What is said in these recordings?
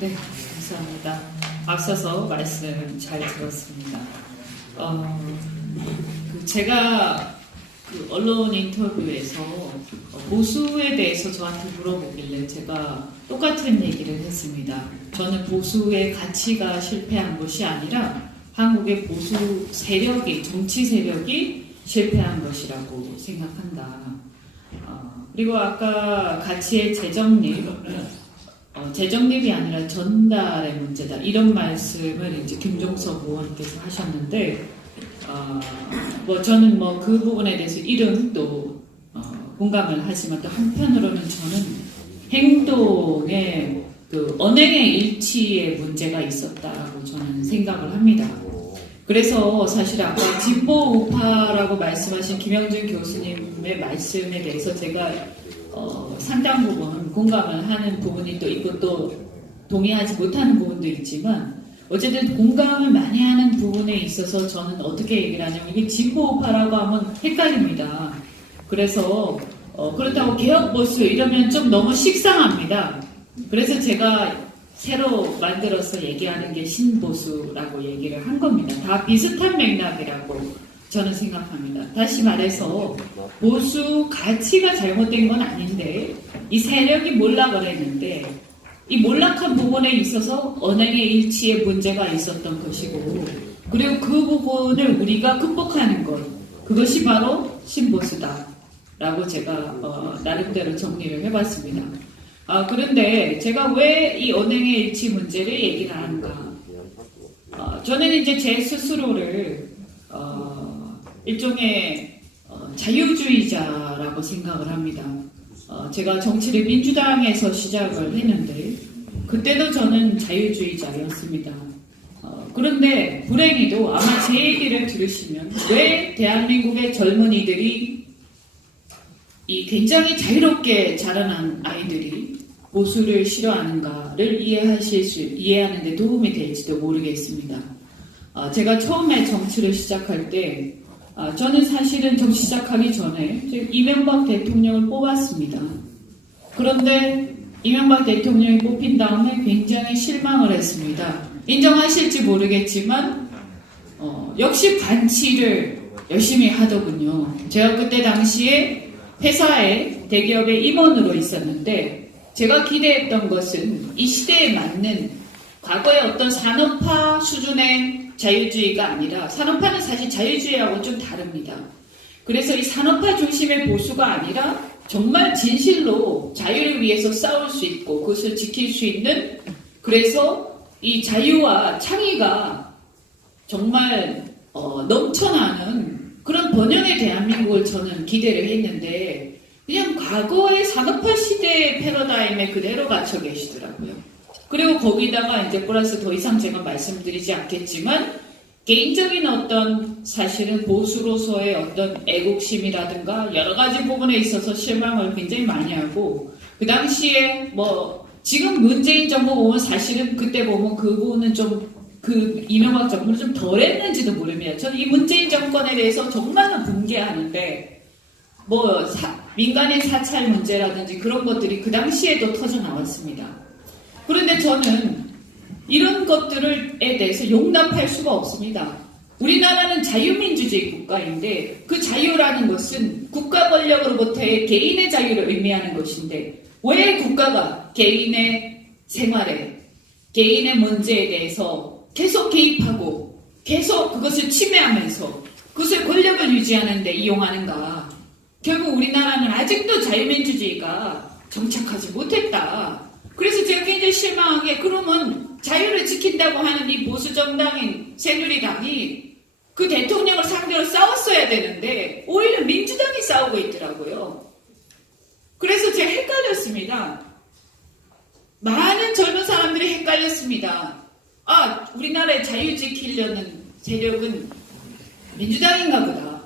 네, 감사합니다. 앞서서 말씀 잘 들었습니다. 제가 언론 인터뷰에서 보수에 대해서 저한테 물어보길래 제가 똑같은 얘기를 했습니다. 저는 보수의 가치가 실패한 것이 아니라 한국의 보수 세력이, 정치 세력이 실패한 것이라고 생각한다. 그리고 아까 가치의 재정립이 아니라 전달의 문제다. 이런 말씀을 이제 김종석 의원께서 하셨는데, 저는 그 부분에 대해서 이름도 공감을 하지만 또 한편으로는 저는 행동의 언행의 일치의 문제가 있었다라고 저는 생각을 합니다. 그래서 사실 아까 진보 우파라고 말씀하신 김영준 교수님의 말씀에 대해서 제가 상당 부분 공감을 하는 부분이 또 있고 또 동의하지 못하는 부분도 있지만 어쨌든 공감을 많이 하는 부분에 있어서 저는 어떻게 얘기를 하냐면 이게 진보 우파라고 하면 헷갈립니다. 그래서 그렇다고 개혁보수 이러면 좀 너무 식상합니다. 그래서 제가 새로 만들어서 얘기하는 게 신보수라고 얘기를 한 겁니다. 다 비슷한 맥락이라고 저는 생각합니다. 다시 말해서 보수 가치가 잘못된 건 아닌데 이 세력이 몰락을 했는데 이 몰락한 부분에 있어서 언행의 일치에 문제가 있었던 것이고 그리고 그 부분을 우리가 극복하는 것 그것이 바로 신보수다 라고 제가 나름대로 정리를 해봤습니다. 그런데 제가 왜 이 언행의 일치 문제를 얘기를 하는가? 저는 이제 제 스스로를 일종의 자유주의자라고 생각을 합니다. 제가 정치를 민주당에서 시작을 했는데 그때도 저는 자유주의자였습니다. 그런데 불행히도 아마 제 얘기를 들으시면 왜 대한민국의 젊은이들이 이 굉장히 자유롭게 자라난 아이들이 보수를 싫어하는가를 이해하는 데 도움이 될지도 모르겠습니다. 제가 처음에 정치를 시작할 때 저는 사실은 정치 시작하기 전에 이명박 대통령을 뽑았습니다. 그런데 이명박 대통령이 뽑힌 다음에 굉장히 실망을 했습니다. 인정하실지 모르겠지만 역시 반치를 열심히 하더군요. 제가 그때 당시에 회사에 대기업의 임원으로 있었는데 제가 기대했던 것은 이 시대에 맞는 과거의 어떤 산업화 수준의 자유주의가 아니라 산업화는 사실 자유주의하고 좀 다릅니다. 그래서 이 산업화 중심의 보수가 아니라 정말 진실로 자유를 위해서 싸울 수 있고 그것을 지킬 수 있는 그래서 이 자유와 창의가 정말 넘쳐나는 그런 번영의 대한민국을 저는 기대를 했는데 그냥 과거의 산업화 시대의 패러다임에 그대로 갇혀 계시더라고요. 그리고 거기다가 이제 플러스 더 이상 제가 말씀드리지 않겠지만 개인적인 어떤 사실은 보수로서의 어떤 애국심이라든가 여러 가지 부분에 있어서 실망을 굉장히 많이 하고 그 당시에 지금 문재인 정부 보면 사실은 그때 보면 그 부분은 좀 이명박 정부는 좀 덜했는지도 모릅니다. 저는 이 문재인 정권에 대해서 정말로 붕괴하는데 민간인 사찰 문제라든지 그런 것들이 그 당시에도 터져 나왔습니다. 그런데 저는 이런 것들에 대해서 용납할 수가 없습니다. 우리나라는 자유민주주의 국가인데 그 자유라는 것은 국가 권력으로부터의 개인의 자유를 의미하는 것인데 왜 국가가 개인의 생활에 개인의 문제에 대해서 계속 개입하고 계속 그것을 침해하면서 그것을 권력을 유지하는 데 이용하는가? 결국 우리나라는 아직도 자유민주주의가 정착하지 못했다. 그래서 제가 굉장히 실망한 게 그러면 자유를 지킨다고 하는 이 보수정당인 새누리당이 그 대통령을 상대로 싸웠어야 되는데 오히려 민주당이 싸우고 있더라고요. 그래서 제가 헷갈렸습니다. 많은 젊은 사람들이 헷갈렸습니다. 우리나라의 자유 지키려는 세력은 민주당인가 보다.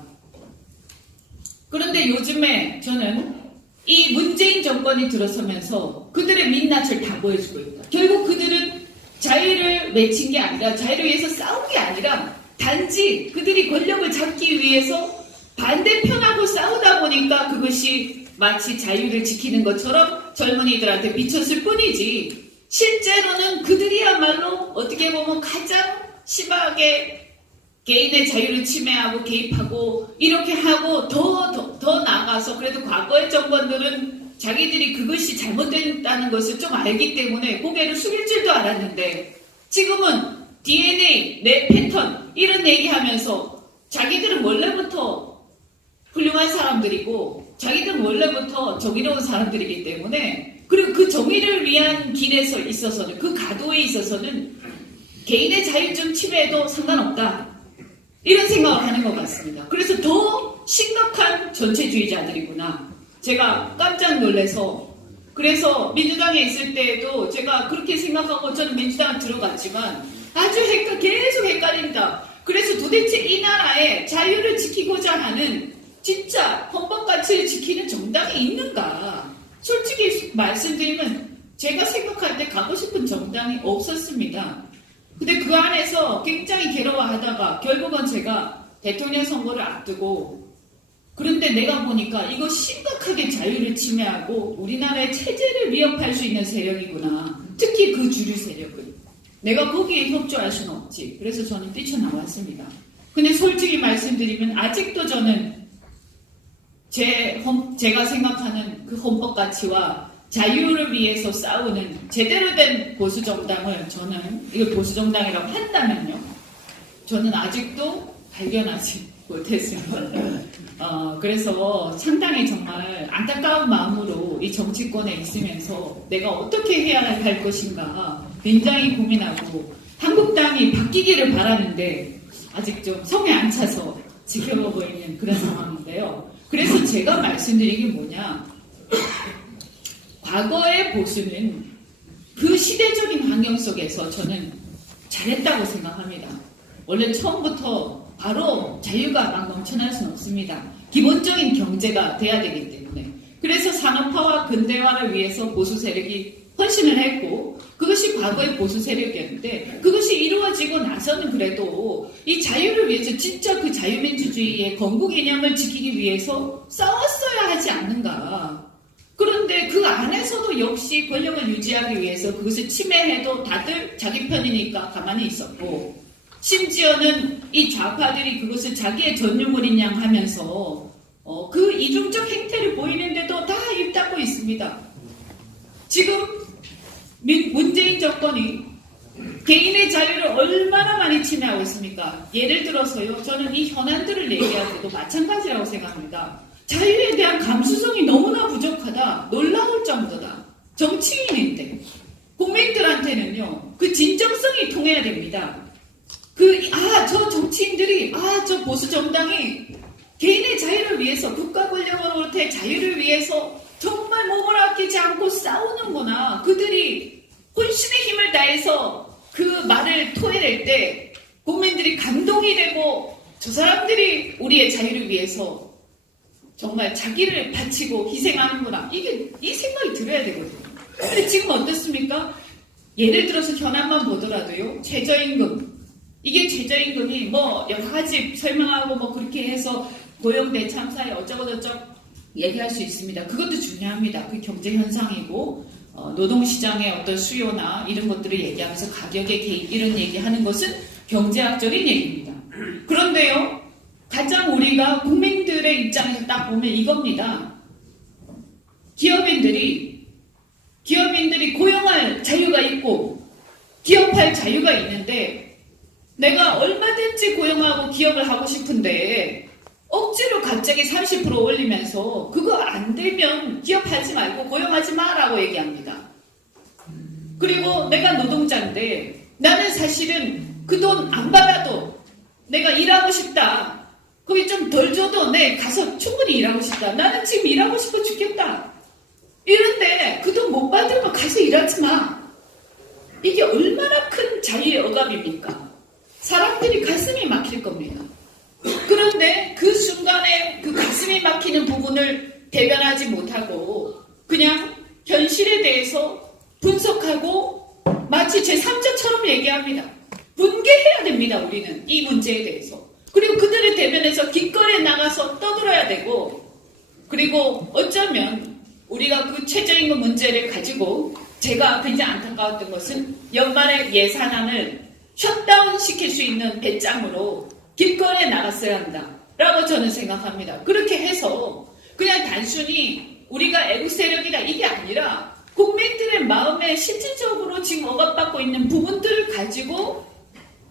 그런데 요즘에 저는 이 문재인 정권이 들어서면서 그들의 민낯을 다 보여주고 있다. 결국 그들은 자유를 외친 게 아니라 자유를 위해서 싸운 게 아니라 단지 그들이 권력을 잡기 위해서 반대편하고 싸우다 보니까 그것이 마치 자유를 지키는 것처럼 젊은이들한테 비쳤을 뿐이지 실제로는 그들이야말로 어떻게 보면 가장 심하게 개인의 자유를 침해하고 개입하고 이렇게 하고 더 나아가서 그래도 과거의 정권들은 자기들이 그것이 잘못됐다는 것을 좀 알기 때문에 고개를 숙일 줄도 알았는데 지금은 DNA, 내 패턴 이런 얘기하면서 자기들은 원래부터 훌륭한 사람들이고 자기들은 원래부터 정의로운 사람들이기 때문에 그리고 그 정의를 위한 길에서 있어서는 그 가도에 있어서는 개인의 자율적 침해에도 상관없다. 이런 생각을 하는 것 같습니다. 그래서 더 심각한 전체주의자들이구나. 제가 깜짝 놀라서 그래서 민주당에 있을 때에도 제가 그렇게 생각하고 저는 민주당 들어갔지만 아주 계속 헷갈린다. 그래서 도대체 이 나라의 자유를 지키고자 하는 진짜 헌법 가치를 지키는 정당이 있는가? 솔직히 말씀드리면 제가 생각할 때 가고 싶은 정당이 없었습니다. 근데 그 안에서 굉장히 괴로워하다가 결국은 제가 대통령 선거를 앞두고 그런데 내가 보니까 이거 심각하게 자유를 침해하고 우리나라의 체제를 위협할 수 있는 세력이구나. 특히 그 주류 세력은. 내가 거기에 협조할 수는 없지. 그래서 저는 뛰쳐나왔습니다. 근데 솔직히 말씀드리면 아직도 저는 제가 생각하는 그 헌법 가치와 자유를 위해서 싸우는 제대로 된 보수정당을 저는 이걸 보수정당이라고 한다면요. 저는 아직도 발견하지 못했습니다. 그래서 상당히 정말 안타까운 마음으로 이 정치권에 있으면서 내가 어떻게 해야 할 것인가 굉장히 고민하고 한국당이 바뀌기를 바라는데 아직 좀 성에 안 차서 지켜보고 있는 그런 상황인데요. 그래서 제가 말씀드린 게 뭐냐. 과거의 보수는 그 시대적인 환경 속에서 저는 잘했다고 생각합니다. 원래 처음부터 바로 자유가 막 넘쳐날 수는 없습니다. 기본적인 경제가 돼야 되기 때문에. 그래서 산업화와 근대화를 위해서 보수 세력이 헌신을 했고 그것이 과거의 보수 세력이었는데 그것이 이루어지고 나서는 그래도 이 자유를 위해서 진짜 그 자유민주주의의 건국 이념을 지키기 위해서 싸웠어야 하지 않는가. 그런데 그 안에서도 역시 권력을 유지하기 위해서 그것을 침해해도 다들 자기 편이니까 가만히 있었고 심지어는 이 좌파들이 그것을 자기의 전유물인 양 하면서 그 이중적 행태를 보이는데도 다 입 닫고 있습니다. 지금 문재인 정권이 개인의 자유를 얼마나 많이 침해하고 있습니까? 예를 들어서요. 저는 이 현안들을 얘기할 때도 마찬가지라고 생각합니다. 자유에 대한 감수성이 너무나 부족하다. 놀라울 정도다. 정치인인데 국민들한테는요. 그 진정성이 통해야 됩니다. 저 정치인들이 저 보수 정당이 개인의 자유를 위해서 국가 권력으로부터의 자유를 위해서 정말 몸을 아끼지 않고 싸우는구나. 그들이 혼신의 힘을 다해서 그 말을 토해낼 때 국민들이 감동이 되고 저 사람들이 우리의 자유를 위해서 정말 자기를 바치고 희생하는구나. 이 생각이 들어야 되거든요. 근데 지금 어떻습니까? 예를 들어서 현안만 보더라도요. 최저임금. 이게 최저임금이 여러 가지 설명하고 그렇게 해서 고용대 참사에 어쩌고저쩌고 얘기할 수 있습니다. 그것도 중요합니다. 그 경제 현상이고 노동시장의 어떤 수요나 이런 것들을 얘기하면서 가격의 개입 이런 얘기하는 것은 경제학적인 얘기입니다. 그런데요. 가장 우리가 국민들의 입장에서 딱 보면 이겁니다. 기업인들이 고용할 자유가 있고 기업할 자유가 있는데 내가 얼마든지 고용하고 기업을 하고 싶은데 억지로 갑자기 30% 올리면서 그거 안 되면 기업하지 말고 고용하지 마라고 얘기합니다. 그리고 내가 노동자인데 나는 사실은 그 돈 안 받아도 내가 일하고 싶다. 거기 좀 덜 줘도 가서 충분히 일하고 싶다. 나는 지금 일하고 싶어 죽겠다. 이런데 그 돈 못 받으면 가서 일하지 마. 이게 얼마나 큰 자유의 억압입니까? 사람들이 가슴이 막힐 겁니다. 그런데 그 순간에 그 가슴이 막히는 부분을 대변하지 못하고 그냥 현실에 대해서 분석하고 마치 제3자처럼 얘기합니다. 분개해야 됩니다. 우리는 이 문제에 대해서. 그리고 그들의 대변에서 길거리에 나가서 떠들어야 되고 그리고 어쩌면 우리가 그 최저임금 문제를 가지고 제가 굉장히 안타까웠던 것은 연말에 예산안을 셧다운 시킬 수 있는 배짱으로 길거리에 나갔어야 한다라고 저는 생각합니다. 그렇게 해서 그냥 단순히 우리가 애국 세력이다 이게 아니라 국민들의 마음에 실질적으로 지금 억압받고 있는 부분들을 가지고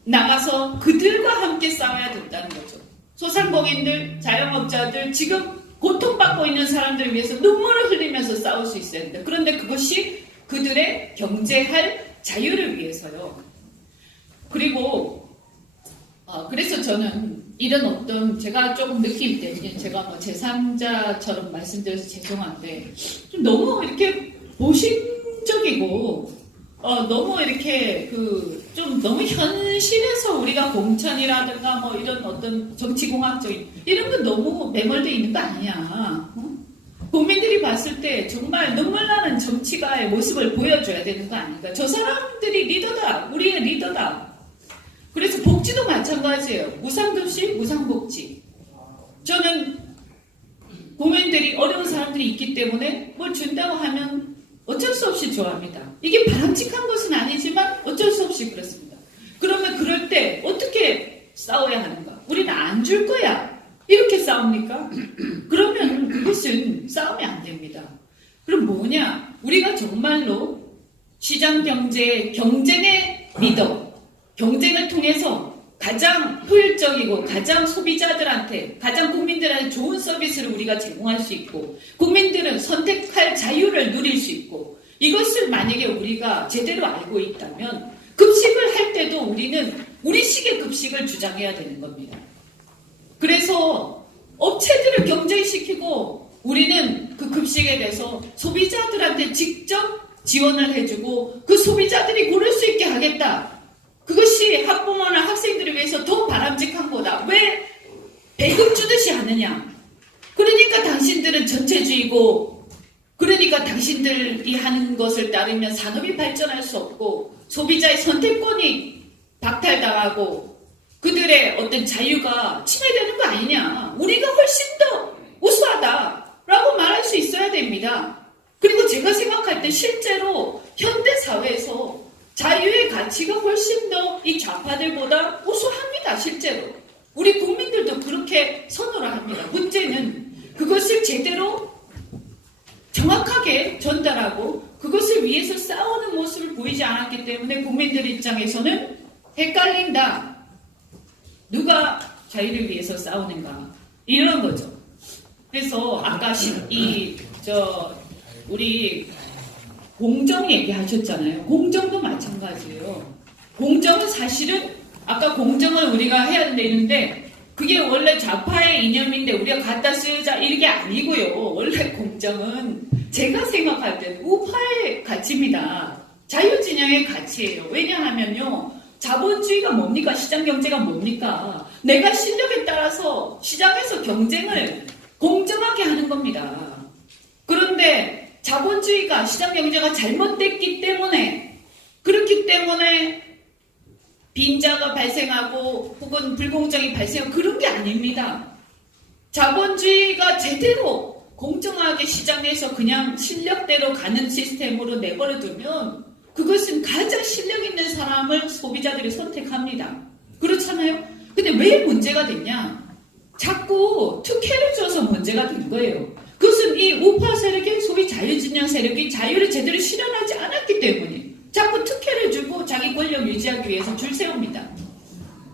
나가서 그들과 함께 싸워야 된다는 거죠. 소상공인들, 자영업자들, 지금 고통받고 있는 사람들을 위해서 눈물을 흘리면서 싸울 수 있어야 된다. 그런데 그것이 그들의 경제할 자유를 위해서요. 그리고 그래서 저는 이런 어떤 제가 조금 느낄 때 제가 뭐 제3자처럼 말씀드려서 죄송한데 좀 너무 이렇게 보신적이고 너무 이렇게 좀 너무 현실에서 우리가 공천이라든가 뭐 이런 어떤 정치공학적인 이런 건 너무 매몰되어 있는 거 아니야. 국민들이 봤을 때 정말 눈물 나는 정치가의 모습을 보여줘야 되는 거 아닌가. 저 사람들이 리더다. 우리의 리더다. 그래서 복지도 마찬가지예요. 무상급식, 무상복지. 저는 국민들이 어려운 사람들이 있기 때문에 뭘 준다고 하면 어쩔 수 없이 좋아합니다. 이게 바람직한 것은 아니지만 어쩔 수 없이 그렇습니다. 그러면 그럴 때 어떻게 싸워야 하는가? 우리는 안 줄 거야. 이렇게 싸웁니까? 그러면 그것은 싸움이 안 됩니다. 그럼 뭐냐? 우리가 정말로 시장 경제, 경쟁의 리더, 경쟁을 통해서 가장 효율적이고 가장 소비자들한테, 가장 국민들한테 좋은 서비스를 우리가 제공할 수 있고 국민들은 선택할 자유를 누릴 수 있고 이것을 만약에 우리가 제대로 알고 있다면 급식을 할 때도 우리는 우리식의 급식을 주장해야 되는 겁니다. 그래서 업체들을 경쟁시키고 우리는 그 급식에 대해서 소비자들한테 직접 지원을 해주고 그 소비자들이 고를 수 있게 하겠다. 그것이 학부모나 학생들을 위해서 더 바람직한 거다. 왜 배급 주듯이 하느냐. 그러니까 당신들은 전체주의고 그러니까 당신들이 하는 것을 따르면 산업이 발전할 수 없고 소비자의 선택권이 박탈당하고 그들의 어떤 자유가 침해되는 거 아니냐. 우리가 훨씬 더 우수하다라고 말할 수 있어야 됩니다. 그리고 제가 생각할 때 실제로 현대사회에서 자유의 가치가 훨씬 더 이 좌파들보다 우수합니다. 실제로. 우리 국민들도 그렇게 선호를 합니다. 문제는 그것을 제대로 정확하게 전달하고 그것을 위해서 싸우는 모습을 보이지 않았기 때문에 국민들 입장에서는 헷갈린다. 누가 자유를 위해서 싸우는가 이런 거죠. 그래서 아까 우리 공정 얘기하셨잖아요. 공정도 마찬가지예요. 공정은 사실은 아까 공정을 우리가 해야 되는데 그게 원래 좌파의 이념인데 우리가 갖다 쓰자 이게 아니고요. 원래 공정은 제가 생각할 때는 우파의 가치입니다. 자유진영의 가치예요. 왜냐하면요. 자본주의가 뭡니까? 시장경제가 뭡니까? 내가 실력에 따라서 시장에서 경쟁을 공정하게 하는 겁니다. 그런데 자본주의가 시장경제가 잘못됐기 때문에 그렇기 때문에 빈자가 발생하고 혹은 불공정이 발생하고 그런 게 아닙니다. 자본주의가 제대로 공정하게 시장 내에서 그냥 실력대로 가는 시스템으로 내버려 두면 그것은 가장 실력 있는 사람을 소비자들이 선택합니다. 그렇잖아요? 근데 왜 문제가 됐냐? 자꾸 특혜를 줘서 문제가 된 거예요. 그것은 이 우파 세력의 소위 자유진영 세력이 자유를 제대로 실현하지 않았기 때문에 자꾸 특혜를 주고 자기 권력 유지하기 위해서 줄 세웁니다.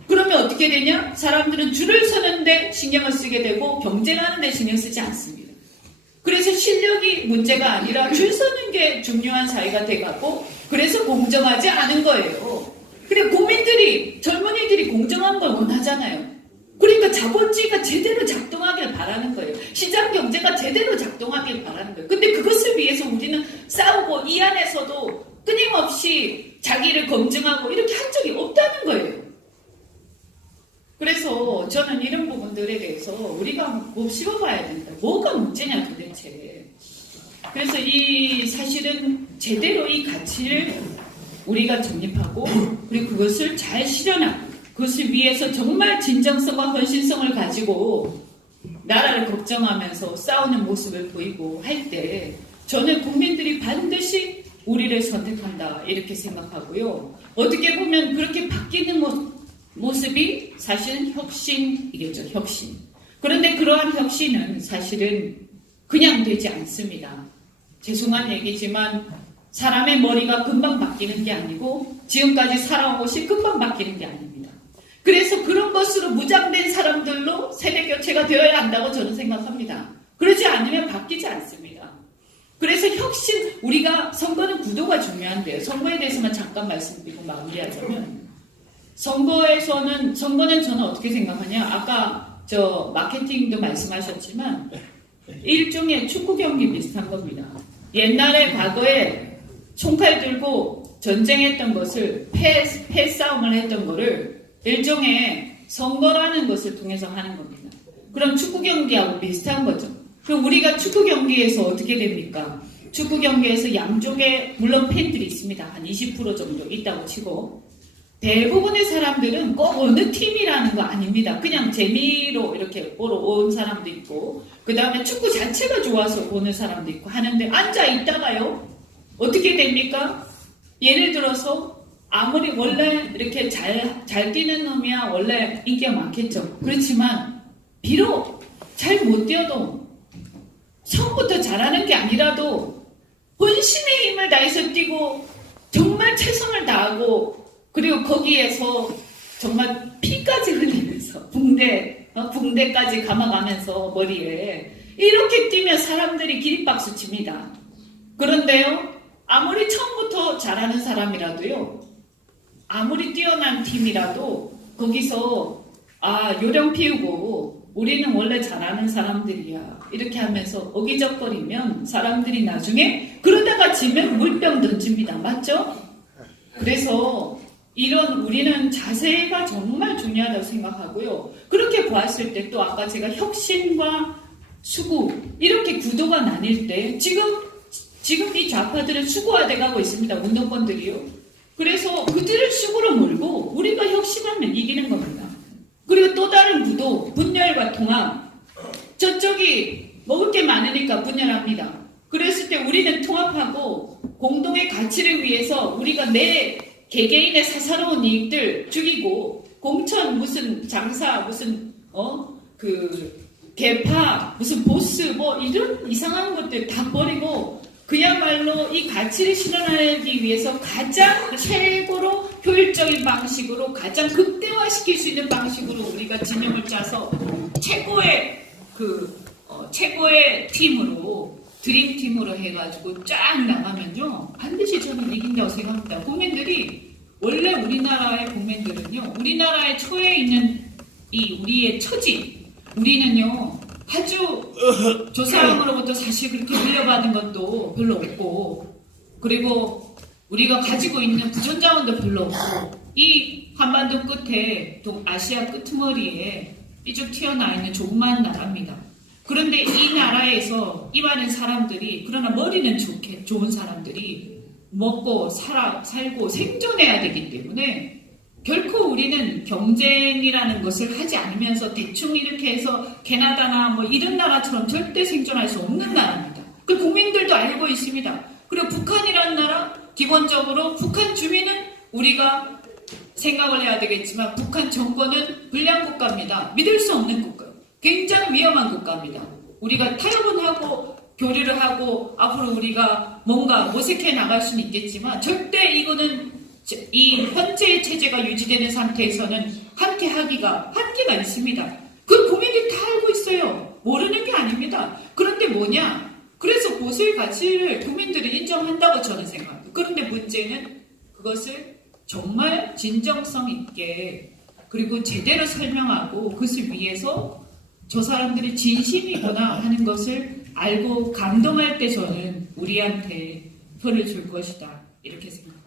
그러면 어떻게 되냐? 사람들은 줄을 서는데 신경을 쓰게 되고 경쟁하는데 신경 쓰지 않습니다. 그래서 실력이 문제가 아니라 줄 서는 게 중요한 사회가 돼가고 그래서 공정하지 않은 거예요. 그래 국민들이 젊은이들이 공정한 걸 원하잖아요. 그러니까 자본주의가 제대로 작동하길 바라는 거예요. 시장 경제가 제대로 작동하길 바라는 거예요. 근데 그것을 위해서 우리는 싸우고 이 안에서도 끊임없이 자기를 검증하고 이렇게 한 적이 없다는 거예요. 그래서 저는 이런 부분들에 대해서 우리가 곱씹어봐야 된다. 뭐가 문제냐 도대체. 그래서 이 사실은 제대로 이 가치를 우리가 정립하고 그리고 그것을 잘 실현하고 그것을 위해서 정말 진정성과 헌신성을 가지고 나라를 걱정하면서 싸우는 모습을 보이고 할 때 저는 국민들이 반드시 우리를 선택한다 이렇게 생각하고요. 어떻게 보면 그렇게 바뀌는 모습이 사실은 혁신이겠죠. 혁신. 그런데 그러한 혁신은 사실은 그냥 되지 않습니다. 죄송한 얘기지만 사람의 머리가 금방 바뀌는 게 아니고 지금까지 살아온 것이 금방 바뀌는 게 아닙니다. 그래서 그런 것으로 무장된 사람들로 세대 교체가 되어야 한다고 저는 생각합니다. 그러지 않으면 바뀌지 않습니다. 그래서 혁신, 우리가 선거는 구도가 중요한데요. 선거에 대해서만 잠깐 말씀드리고 마무리하자면 선거는 저는 어떻게 생각하냐. 아까 저 마케팅도 말씀하셨지만 일종의 축구 경기 비슷한 겁니다. 옛날에 과거에 총칼 들고 전쟁했던 것을 패싸움을 했던 거를 일종의 선거라는 것을 통해서 하는 겁니다. 그럼 축구 경기하고 비슷한 거죠. 그럼 우리가 축구 경기에서 어떻게 됩니까? 축구 경기에서 양쪽에 물론 팬들이 있습니다. 한 20% 정도 있다고 치고 대부분의 사람들은 꼭 어느 팀이라는 거 아닙니다. 그냥 재미로 이렇게 보러 온 사람도 있고 그 다음에 축구 자체가 좋아서 보는 사람도 있고 하는데 앉아 있다가요 어떻게 됩니까? 예를 들어서 아무리 원래 이렇게 잘 뛰는 놈이야 원래 인기가 많겠죠. 그렇지만 비록 잘 못 뛰어도 처음부터 잘하는 게 아니라도 본심의 힘을 다해서 뛰고 정말 최선을 다하고 그리고 거기에서 정말 피까지 흘리면서 붕대까지 감아가면서 머리에 이렇게 뛰면 사람들이 기립박수 칩니다. 그런데요 아무리 처음부터 잘하는 사람이라도요 아무리 뛰어난 팀이라도 거기서 요령 피우고 우리는 원래 잘하는 사람들이야 이렇게 하면서 어기적거리면 사람들이 나중에 그러다가 지면 물병 던집니다. 맞죠? 그래서 우리는 자세가 정말 중요하다고 생각하고요. 그렇게 보았을 때 또 아까 제가 혁신과 수구 이렇게 구도가 나뉠 때 지금 이 좌파들은 수구화돼 가고 있습니다. 운동권들이요. 그래서 그들을 수구로 몰고 우리가 혁신하면 이기는 겁니다. 그리고 또 다른 구도 분열과 통합. 저쪽이 먹을 게 많으니까 분열합니다. 그랬을 때 우리는 통합하고 공동의 가치를 위해서 우리가 내 개개인의 사사로운 이익들 죽이고 공천 무슨 장사 무슨 개파 무슨 보스 이런 이상한 것들 다 버리고 그야말로 이 가치를 실현하기 위해서 가장 최고로 효율적인 방식으로 가장 극대화시킬 수 있는 방식으로 우리가 진영을 짜서 최고의 팀으로 드림팀으로 해가지고 쫙 나가면요 반드시 저는 이긴다고 생각합니다. 국민들이 원래 우리나라의 국민들은요 우리나라의 초에 있는 이 우리의 처지 우리는요 아주 조상으로부터 사실 그렇게 물려받은 것도 별로 없고 그리고 우리가 가지고 있는 부존자원도 별로 없고 이 한반도 끝에 아시아 끄트머리에 삐쭉 튀어나와 있는 조그마한 나라입니다. 그런데 이 나라에서 이 많은 사람들이 그러나 머리는 좋은 사람들이 먹고 살고 생존해야 되기 때문에 결코 우리는 경쟁이라는 것을 하지 않으면서 대충 이렇게 해서 캐나다나 이런 나라처럼 절대 생존할 수 없는 나라입니다. 그 국민들도 알고 있습니다. 그리고 북한이라는 나라 기본적으로 북한 주민은 우리가 생각을 해야 되겠지만 북한 정권은 불량 국가입니다. 믿을 수 없는 국가. 굉장히 위험한 국가입니다. 우리가 타협은 하고 교류를 하고 앞으로 우리가 뭔가 모색해 나갈 수는 있겠지만 절대 이거는 이 현재의 체제가 유지되는 상태에서는 함께 하기가 한계가 있습니다. 그 국민들이 다 알고 있어요. 모르는 게 아닙니다. 그런데 그래서 보수의 가치를 국민들이 인정한다고 저는 생각합니다. 그런데 문제는 그것을 정말 진정성 있게 그리고 제대로 설명하고 그것을 위해서 저 사람들이 진심이구나 하는 것을 알고 감동할 때 저는 우리한테 표를 줄 것이다 이렇게 생각합니다.